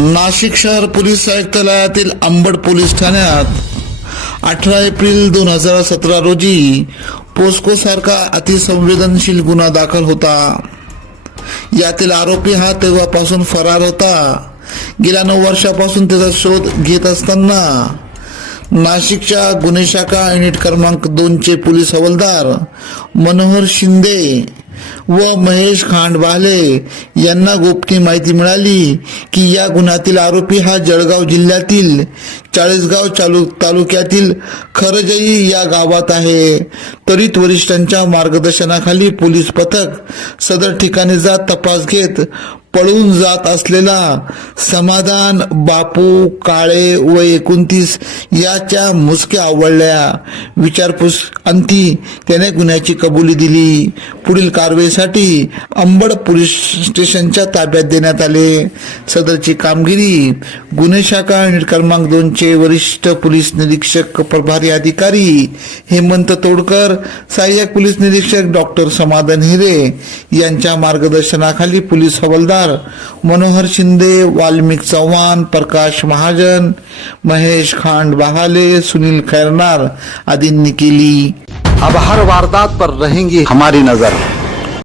नाशिक शहर police आयुक्तालयातील Ambad police ठाण्यात अठरा एप्रिल दोन हजार सतरा रोजी पोस्को सारखा अतिसंवेदनशील गुन्हा दाखल होता. यातील आरोपी हा तेव्हापासून फरार होता. गेल्या नऊ वर्षापासून त्याचा शोध घेत असताना नाशिकच्या गुन्हे शाखा युनिट क्रमांक दोनचे पोलीस हवालदार मनोहर शिंदे व महेश खांडवाले यांना गोपनीय माहिती मिळाली की या गुन्ह्यातील आरोपी हा जळगाव जिल्ह्यातील चाळीसगाव चालू तालुक्यातील खरजई या गावात आहे. त्वरित वरिष्ठांच्या मार्गदर्शनाखाली पोलीस पथक सदर ठिकाणी जात तपास घेत पळून जात असलेला समाधान बापू काळे व एकोणतीस याच्या मुसक्या आवडल्या. विचारपूस अंती त्याने गुन्ह्याची कबुली दिली. पुढील कारवाईसाठी अंबड पोलीस स्टेशनच्या ताब्यात देण्यात आले. सदरची कामगिरी गुन्हे शाखा युनिट क्रमांक दोनचे वरिष्ठ पोलीस निरीक्षक प्रभारी अधिकारी हेमंत तोडकर सहाय्यक पोलीस निरीक्षक डॉक्टर समाधान हिरे यांच्या मार्गदर्शनाखाली पोलीस हवालदार मनोहर शिंदे वाल्मिक चव्हाण प्रकाश महाजन महेश खांड बहाले सुनील खैरनार आदींनी केली. अब हर वारदात पर रहेंगी हमारी नजर.